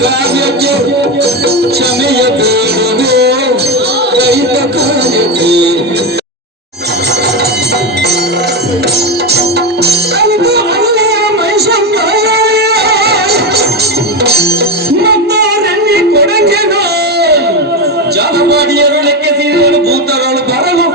ಕಾರ್ಯಕ್ಕೆ ಕ್ಷಮೆಯ ಬೇಡವೋ ರೈತ ಕಾರ್ಯಕ್ಕೆ ಜಾಲವಾಡಿಯರು ಲೆಕ್ಕಿಸಿದವರು ಭೂತರಳು ಬರಲು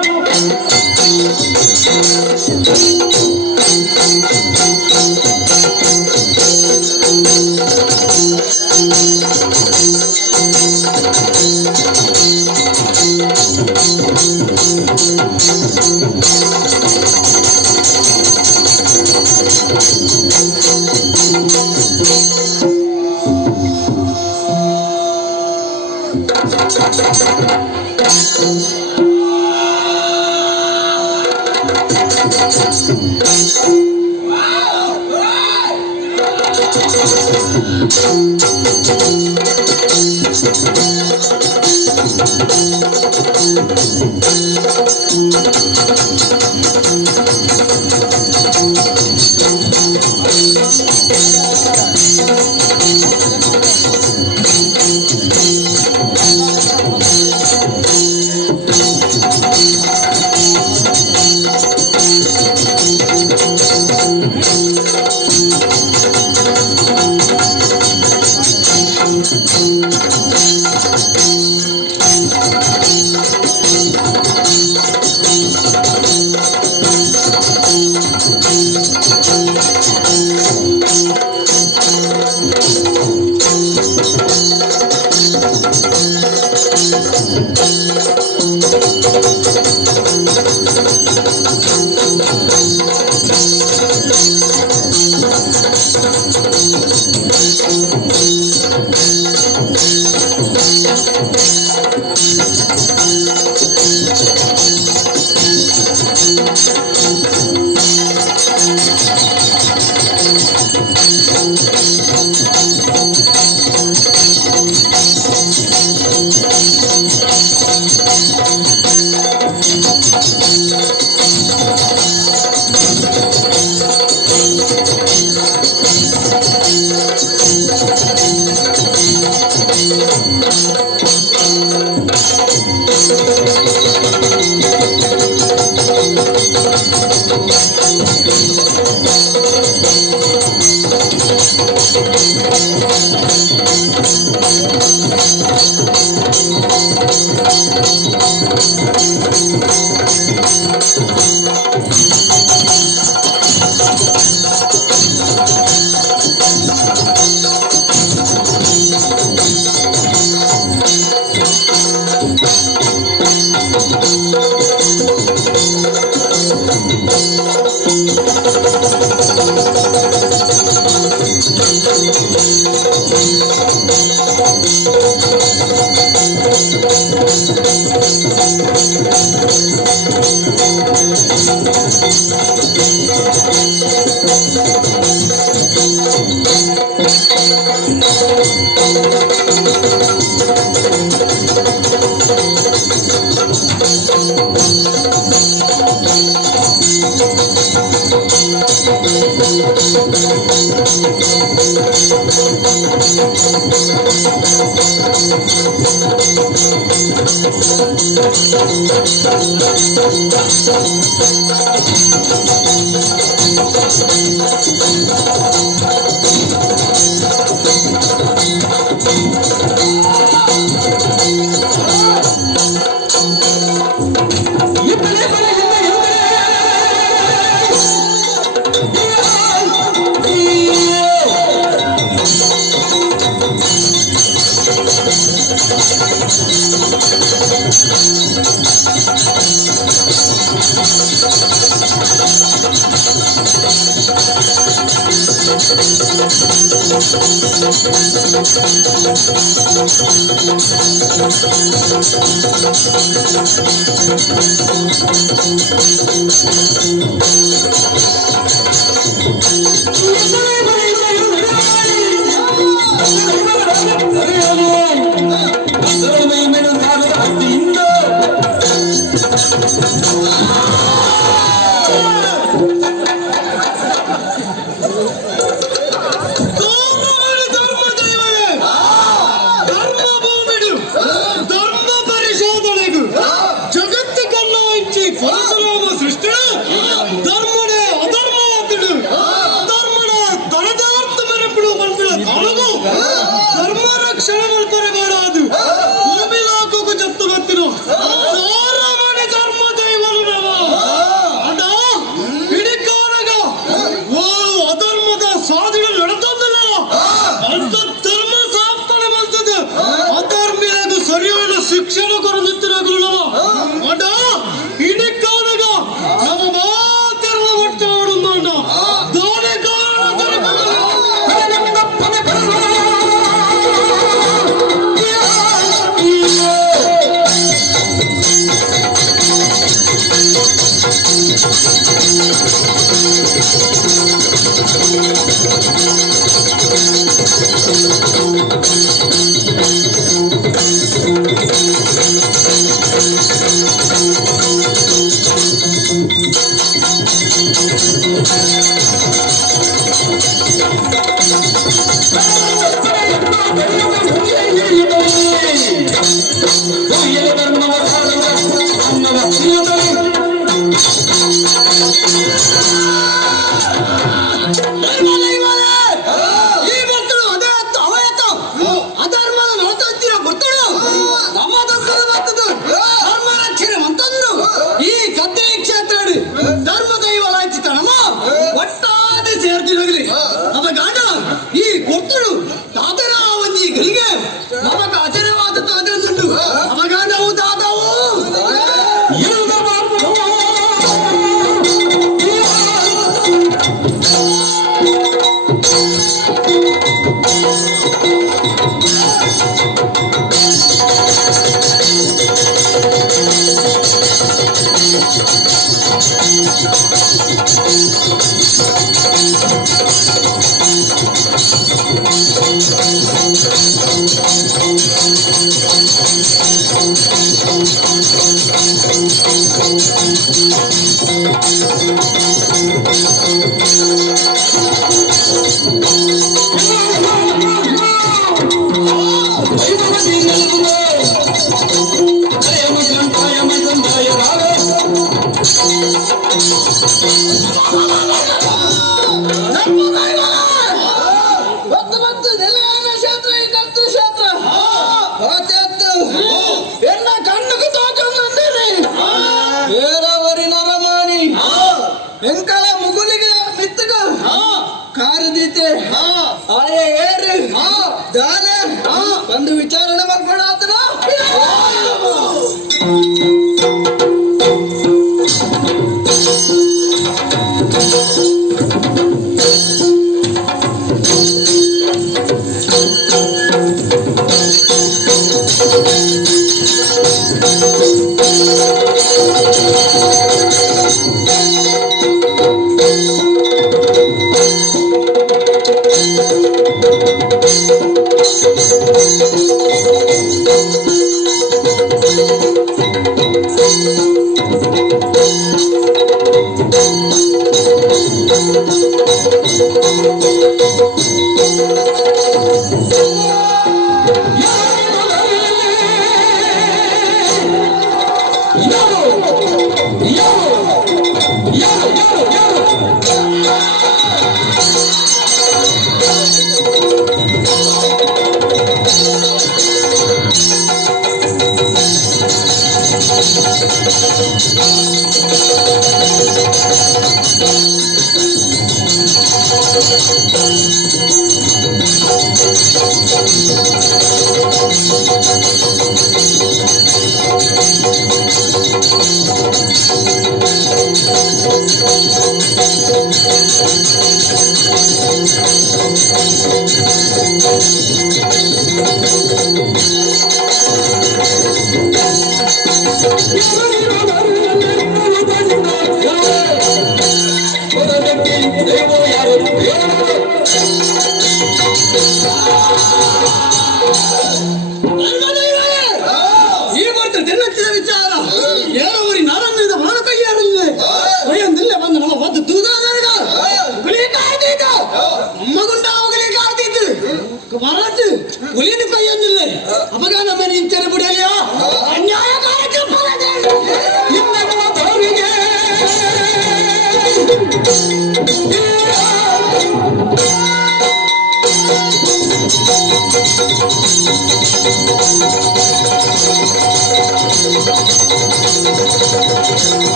ಒಂದು ವಿಚಾರಣೆ ಮಾಡ್ಬೇಡ ಆತನ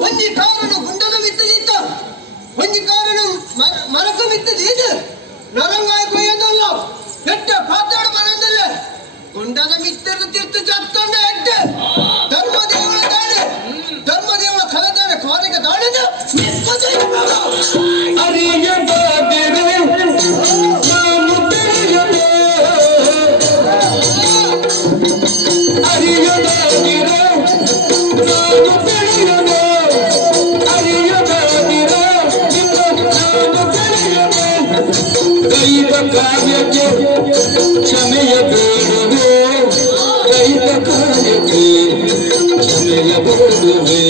ಒಂಜಿ ಕಾರನು ಗುಂಡದ ಮಿತ್ತದೀತ ಒಂಜಿ ಕಾರನು ಮರಕ ಮಿತ್ತದೀತ ನರಂಗಾಯ ಕೊಯ್ಯದಲ್ಲ ಎಟ್ಟ ಪಾತಾಡ ಬರಂದಲ್ಲ ಗುಂಡದ ಮಿತ್ತದ ತಿರ್ತು ಚತ್ತಂಡ ಎಟ್ಟ ಧರ್ಮದೇವನ ದಾಡೆ ಧರ್ಮದೇವನ ಕಲದಾಡೆ ಕಾಲಿಗೆ ದಾಡೆದ ಅರಿಯದಾದಿರು ನಾನು ತಿಳಿಯದೆ ಅರಿಯದಾದಿರು ನಾನು ತಿಳಿಯದೆ ಅರಿಯದಾದಿರು ನಾನು ತಿಳಿಯದೆ ದೈವ ಕಾರ್ಯಕ್ಕೆ ಕ್ಷಮೆಯ ಬೇಡುವೆ ದೈವ ಕಾರ್ಯಕ್ಕೆ ಕ್ಷಮೆಯ ಬೇಡುವೆ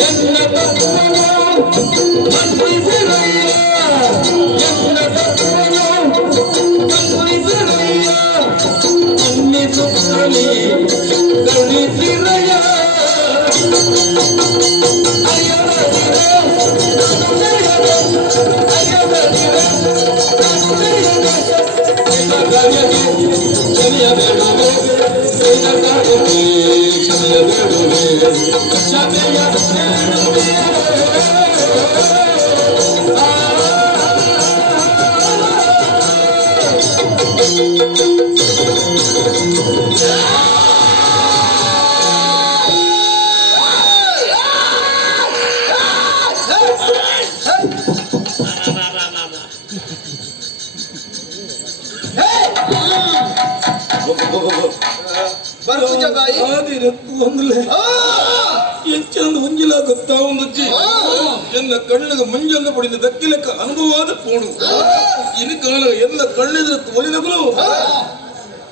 ಎನ್ನ ತತ್ವನು ಮನ್ನಿಸಿರಯ್ಯ ಎನ್ನ ತತ್ವನು ಮನ್ನಿಸಿರಯ್ಯ ಮನ್ನಿಸುತ್ತಲೇ ಕರುಣಿಸಿರಯ್ಯ ಅಯ್ಯದಿರ ಅಯ್ಯದಿರ ನಿನ್ನ ಕಾರ್ಯಕ್ಕೆ ಕ್ಷಮೆಯ ಬೇಡುವೆ ನಿನ್ನ ಕಾರ್ಯಕ್ಕೆ ಕ್ಷಮೆಯ ಬೇಡುವೆ ಕ್ಷಮೆಯ ಎಂಚಂದ ಹೊಂಜಿಲಾಗುತ್ತಾ ಒಂದಜ್ಜಿ ಎನ್ನ ಕಣ್ಣಿಗೆ ಮಂಜನ್ನು ಪಡಿದ ದಕ್ಕಿಲೆಕ್ಕ ಅನುಭವವಾದ ಪೋಣು ಇನ್ನು ಕಾಲ ಎಲ್ಲ ಕಣ್ಣಿದ್ರ ತೋರಿನಗಳು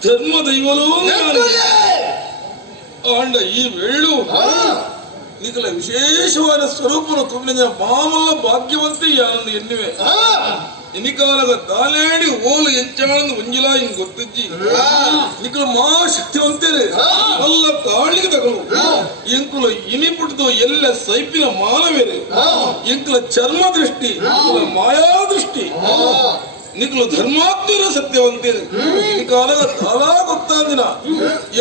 ಧರ್ಮ ದೈವಲೋ ಆಂಡ ಈ ವೇಳು ನಿಖಲ ವಿಶೇಷವಾದ ಸ್ವರೂಪನು ತುಂಬಿದ ಮಾಮಲ್ಲ ಭಾಗ್ಯವಂತೆ ಯಾನಂದು ಎನ್ನುವೆ ಇನಿಕಾಲಗ ದಾಲೇಡಿ ಓಲು ಎಂಚಾನಂದು ಒಂಜಿಲ ಹಿಂಗ್ ಗೊತ್ತಿಜ್ಜಿ ನಿಖಲ ಮಾ ಶಕ್ತಿವಂತೇನೆ ಅಲ್ಲ ತಾಳಿಗೆ ತಗಳು ಇಂಕುಲ ಇನಿ ಪುಟ್ಟದು ಎಲ್ಲ ಸೈಪಿನ ಮಾನವೇರೆ ಇಂಕುಲ ಚರ್ಮ ದೃಷ್ಟಿ ಮಾಯಾ ದೃಷ್ಟಿ ನಿಖಲು ಧರ್ಮಾತ್ಮರ ಸತ್ಯವಂತೇನೆ ಈ ಕಾಲದ ತಾಲಾ ಗೊತ್ತಾಂದಿನ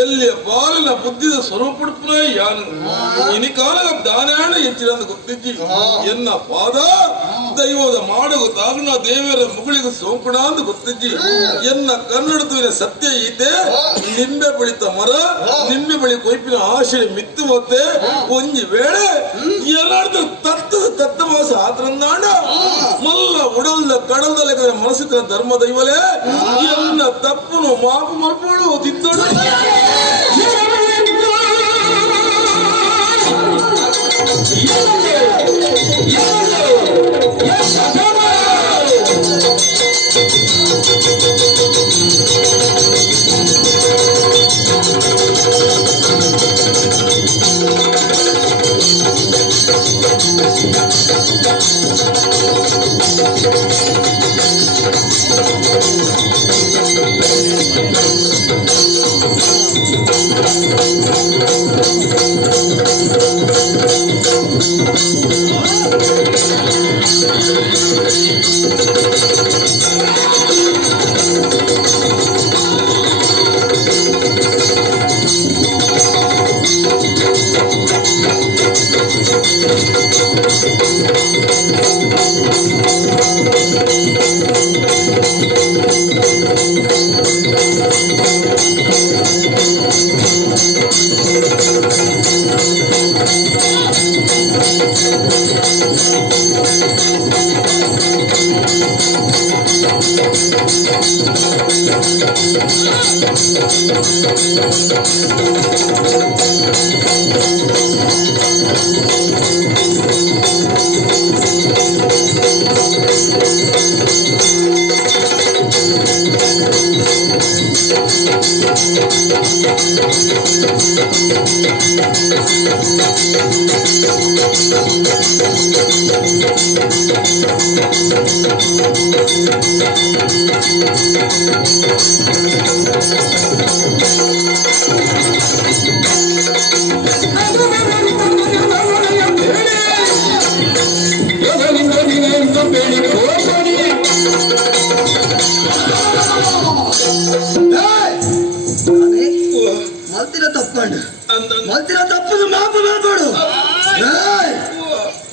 ಎಲ್ಲಿಯ ಬಾಲಿನ ಬುದ್ಧಿದ ಸ್ವರೂಪುಡುಪುನ ಯಾನು ಇನಿ ಕಾಲಗ ದಾನಾಣ ಹೆಚ್ಚಿನ ಗೊತ್ತಿಜ್ಜಿ ಎನ್ನ ಪಾದ ದೈವದ ಮಾಡಗು ತಾಗುಣ ದೇವರ ಮುಗಳಿಗೂ ಸೋಂಕುಣ ಅಂತ ಗೊತ್ತಿಜ್ಜಿ ಎನ್ನ ಕನ್ನಡದುವಿನ ಸತ್ಯ ಈತೆ ನಿಂಬೆ ಬೆಳಿತ ಮರ ನಿಂಬೆ ಬಳಿ ಕೊಯ್ಪಿನ ಆಶೆ ಮಿತ್ತು ಹೋತೆ ಒಂಜಿ ವೇಳೆ ಎಲ್ಲಾರ್ದು ತತ್ತದ ತತ್ತ ಮಾಸ ಆದ್ರಂದಾಂಡ ಮಲ್ಲ ಉಡಲ್ದ ಕಡಲ್ದ ಲೆಕ್ಕದ ಮನಸ್ಸು ಧರ್ಮ ದೈವಲೇ ಎನ್ನ ತಪ್ಪನು ಮಾಪು ಮಲ್ಪೋಡು ತಿದ್ದೋಡು ಮಲ್ತಿನ ತಪ್ಪಂಡು ಅಂದ ಮಲ್ತಿನ ತಪ್ಪದು ಮಾಪು ಮಾಡ್ಕೊಡು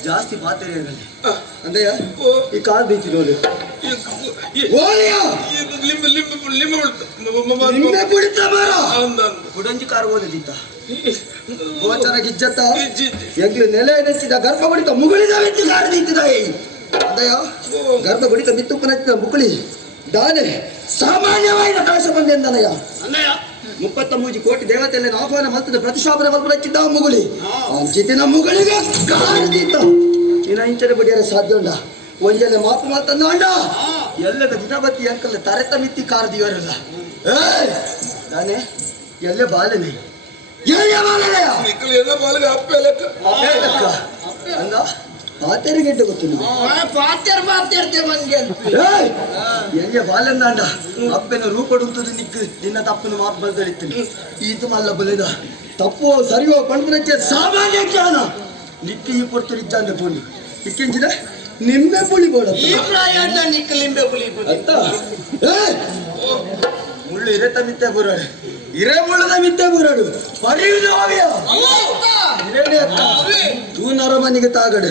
ಜಾಸ್ತಿ ಮಾತಾಡಿರಲಿ ಅಂದಯ್ಯ ಈ ಕಾಲ್ ಬೀಚಿ ನೋಡಿ ಗುಡಂಜಿ ಕಾರ್ ಓದದಿತ್ತ ಗೋಚರ ಗಿಜ್ಜತ್ತ ಎಂಗ್ಲು ನೆಲೆ ನೆಚ್ಚಿದ ಗರ್ಭ ಬಡಿತ ಮುಗುಳಿದ ವೆಚ್ಚ ಕಾರ್ ನಿಂತಿದ ಅಂದಯ್ಯ ಗರ್ಭ ಬಡಿತ ಮಿತ್ತುಪ್ಪು ನೆಚ್ಚಿದ ಮುಗುಳಿ ದಾನೆ ಸಾಮಾನ್ಯವಾದ ಕಳಶ ಬಂದೆಂದನಯ್ಯ ಅಣ್ಣಯ್ಯ 33 ಕೋಟಿ ದೇವತೆಯಲ್ಲಿ ಆಹ್ವಾನ ಮಲ್ತದ ಪ್ರತಿಷ್ಠಾಪನೆ ಮಲ್ಪಡಕ್ಕಿದ್ದ ಮುಗುಳಿ ಅಂಚಿತಿನ ಮುಗುಳಿಗೆ ಕಾರದಿತ್ತ ಇನ್ನ ಇಂಚನೆ ಬಡಿಯರೆ ಸಾಧ್ಯ ಉಂಡ ಒಂಜಲೆ ಮಾಪು ಮಾತನ್ನ ಅಂಡ ಎಲ್ಲದ ದಿನಬತ್ತಿ ಅಂಕಲ್ ತರೆತ ಮಿತ್ತಿ ಕಾರದಿವರಲ್ಲ ನಾನೇ ಎಲ್ಲೇ ಬಾಲನೆ ಎಲ್ಲೇ ಬಾಲನೆಯ ಎಲ್ಲ ಬಾಲಿಗೆ ಅಪ್ಪೆ ಲೆಕ್ಕ ಹಂಗ ಪಾತೆರಿಗೆ ಗೊತ್ತಿಲ್ಲ ಎಲ್ಲಿಯ ಬಾಲನ್ನ ಅಂಡ ಅಪ್ಪನ ರೂಪಡುತ್ತದೆ ನಿಕ್ಕು ನಿನ್ನ ತಪ್ಪನ್ನು ಮಾತು ಬಲ್ದಳಿತೀನಿ ಈತು ಮಲ್ಲ ಬಲೆದ ತಪ್ಪು ಸರಿಯೋ ಪಂಡ್ಪನಕ್ಕೆ ಸಾಮಾನ್ಯ ಜ್ಞಾನ ನಿಕ್ಕಿ ಈ ಪೊರ್ತು ನಿಜ್ಜಾಂದೆ ಪೋಂಡು ಇಕ್ಕೆಂಚಿದ ನಿಂಬೆ ಪುಳಿ ಬೋಡ ನಿಂಬೆ ಪುಳಿ ಅತ್ತ ಮುಳ್ಳು ಇರೆತ ಮಿತ್ತೆ ಬುರಾಡು ಇರೆ ಮುಳ್ಳದ ಮಿತ್ತೆ ಬುರಾಡು ಪಡೆಯುವುದು ಹೋಗ್ಯ ತೂ ನರಮನಿಗೆ ತಾಗಡು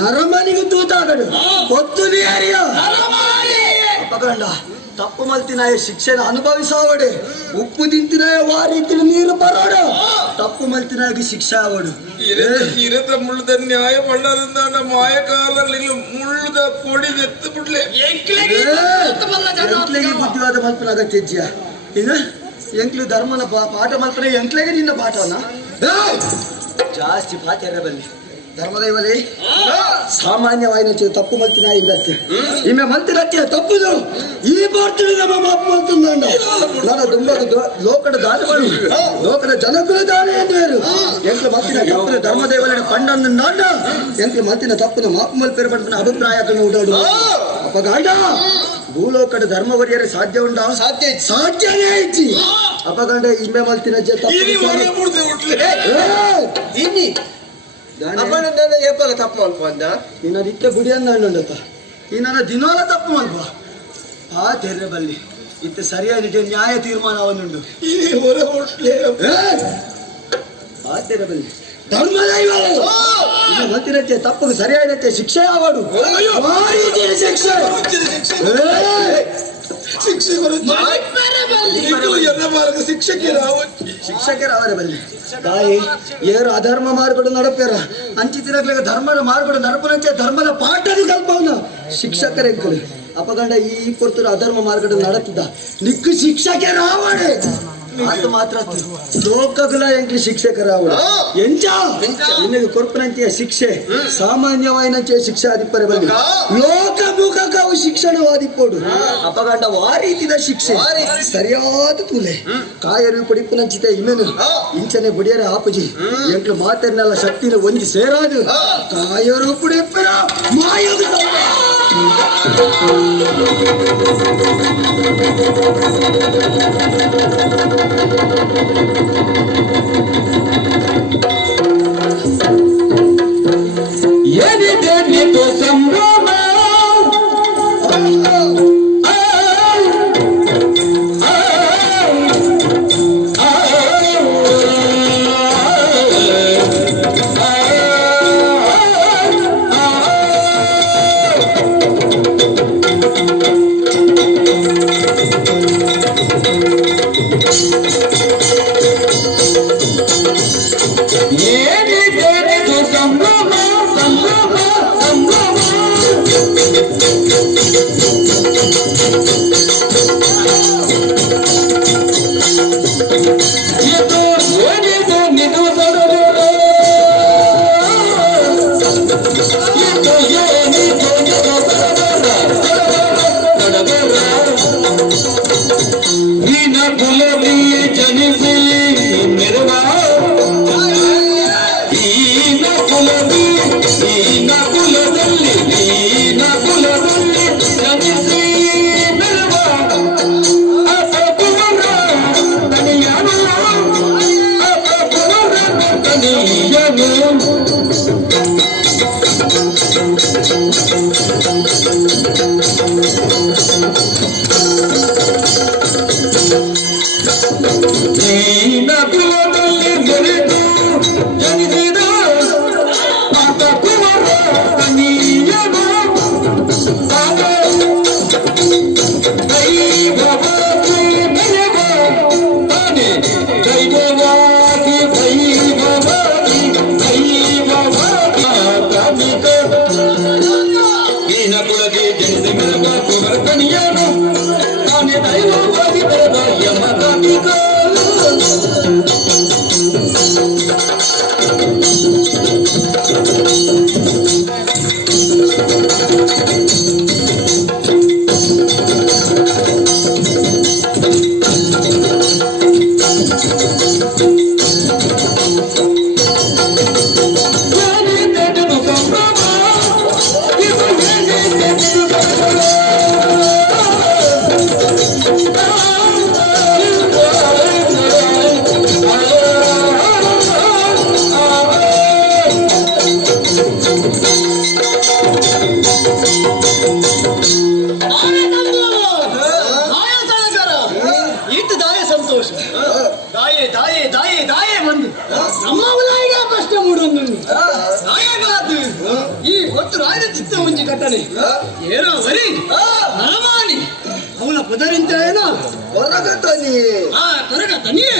ನರಮನಿಗೆ ತೂ ತಾಗಡು ಕೊತ್ತು ಬಿಹಾರಿಯ ಅಪಗಂಡ ತಪ್ಪು ಮಲ್ತಿನಾಯ ಶಿಕ್ಷೆನ ಅನುಭವಿಸಾವಡೆ ಉಪ್ಪು ತಿಂತಿನಾಯ ವಾರೀತಿನ ನೀರು ಬರೋಡ ತಪ್ಪು ಮಲ್ತಿನಾಗಿ ಶಿಕ್ಷೆ ಆವಡು ಇರತ ಮುಳ್ಳದ ನ್ಯಾಯ ಪಂಡದಿಂದ ಮಾಯಕಾಲಲ್ಲಿ ಮುಳ್ಳದ ಕೊಡಿ ಎತ್ತು ಬಿಡ್ಲೆ ಎಂಕ್ಲೆಗೆ ಬುದ್ಧಿವಾದ ಮಲ್ಪನಾಗ ತೆಜ್ಜಿಯ ಈಗ ಎಂಕ್ಲು ಧರ್ಮನ ಪಾಠ ಮಲ್ಪನೆ ಎಂಕ್ಲೆಗೆ ನಿನ್ನ ಪಾಠವನ್ನ ಜಾಸ್ತಿ ಪಾಠ ಬಲ್ಲಿ ಧರ್ಮದೈವಲಿ ಸಾಮಾನ್ಯವಾದ ತಪ್ಪು ಮಲ್ತಿನ ಇಲ್ಲತ್ತೆ ಇಮ್ಮೆ ಮಲ್ತಿನಕ್ಕೆ ತಪ್ಪುದು ಈ ಬರ್ತೀನಿ ನಮ್ಮ ಮಾಪು ಮಲ್ತಂದ ನಾನು ತುಂಬ ಲೋಕದ ದಾನಗಳು ಲೋಕದ ಜನಕುಲ ದಾನ ಎಂದು ಎಂಕ್ಲು ಮಲ್ತಿನ ತಪ್ಪು ಧರ್ಮದೈವಲಿನ ಪಂಡನ್ನು ನಾಡ ಎಂಕ್ಲು ಮಲ್ತಿನ ತಪ್ಪು ಮಾಪು ಮಲ್ಪೇರು ಪಂಡನ ಅಭಿಪ್ರಾಯಗಳನ್ನು ಉಡಾಡು ಅಪಗಾಂಡ ಭೂಲೋಕದ ಧರ್ಮ ಒಡೆಯರೆ ಸಾಧ್ಯ ಉಂಡ ಸಾಧ್ಯನೇ ಐತಿ ಅಪಗಂಡ ಇಮ್ಮೆ ಮಲ್ತಿನ ತಪ್ಪು ಅನ್ಕೊಂಡ ನಿನ್ನ ನಿತ್ಯ ಗುಡಿಯನ್ನ ಅಣ್ಣಂಡತ್ತ ಈ ನನ್ನ ದಿನಾಲ ತಪ್ಪು ಅಲ್ಪ ಆ ತೆರ್ರೆ ಬಲ್ಲಿ ಇತ್ತ ಸರಿಯಾದ ನ್ಯಾಯ ತೀರ್ಮಾನವನ್ನುಂಡು ಆ ತೆರ್ರೆ ಬಲ್ಲಿ ಧರ್ಮದೈವ ಮತ್ತಿನತ್ತೆ ತಪ್ಪು ಸರಿಯಾದತ್ತೆ ಶಿಕ್ಷೆ ಆವಾಡು ಶಿಕ್ಷೆ ಶಿಕ್ಷೆ ಶಿಕ್ಷಕರ ಅವರ ಬಲ್ಲಿ ತಾಯಿ ಏರು ಅಧರ್ಮ ಮಾರ್ಗಡು ನಡಪೇರ ಅಂಚಿತಿರಗ್ಲಾಗ ಧರ್ಮದ ಮಾರ್ಗಡು ನಡಪನಂಚೆ ಧರ್ಮದ ಪಾಠದ ಕಲ್ಪವನ್ನ ಶಿಕ್ಷಕರೆಕ್ಕಳು ಅಪಗಂಡ ಈ ಕೊಡ್ತಿರೋ ಅಧರ್ಮ ಮಾರ್ಗಡು ನಡತಿದ್ದ ನಿಕ್ಕು ಶಿಕ್ಷಕರ ಆವಡೆ ಆತ ಮಾತ್ರ ಲೋಕಗಳ ಎಂಕ್ಲಿ ಶಿಕ್ಷಕರಾವಡ ಎಂಚ ನಿನಗೆ ಕೊರ್ಪನಂತೆಯ ಶಿಕ್ಷೆ ಸಾಮಾನ್ಯವಾಯಿನಂಚೆ ಶಿಕ್ಷೆ ಆದಿಪ್ಪರೆ ಬಲ್ಲಿ ಲೋಕ ಮುಖಕವು ಶಿಕ್ಷಣವಾದಿಪ್ಪೋಡು ಅಪಗಂಡ ವಾರೀತಿದ ಶಿಕ್ಷೆ ಸರಿಯಾದ ತೂಲೆ ಕಾಯರು ಪಡಿಪ್ಪನಂಚಿತ ಇಮೆನು ಇಂಚನೆ ಬಡಿಯರ ಆಪಜಿ ಎಂಕ್ಲು ಮಾತನ್ನೆಲ್ಲ ಶಕ್ತಿನ ಒಂದಿ ಸೇರಾದು ಕಾಯರು ಪುಡಿಪ್ಪರ ಮಾಯೋಗ ಏನಿದೆ ನಿಂತು ಸಂಭ್ರಮ ಇಟ್ಟು ದಾಯ ಸಂತೋಷ ದಾಯೆ ದಾಯೆ ದಾಯೆ ದಾಯೆ ಬಂದು ನಮ್ಮ ಉಲಾಯಿಗ ಪ್ರಶ್ನೆ ಮೂಡೊಂದು ದಾಯಗಾದು ಈ ಒಟ್ಟು ರಾಯನ ಚಿತ್ತ ಮುಂಚೆ ಕಟ್ಟನೆ ಏನೋ ವರಿ ನರಮಾನಿ ಅವನ ಪದರಿಂತ ಏನೋ ಹೊರಗತಾನಿ ಕರಗ ತನಿಯೇ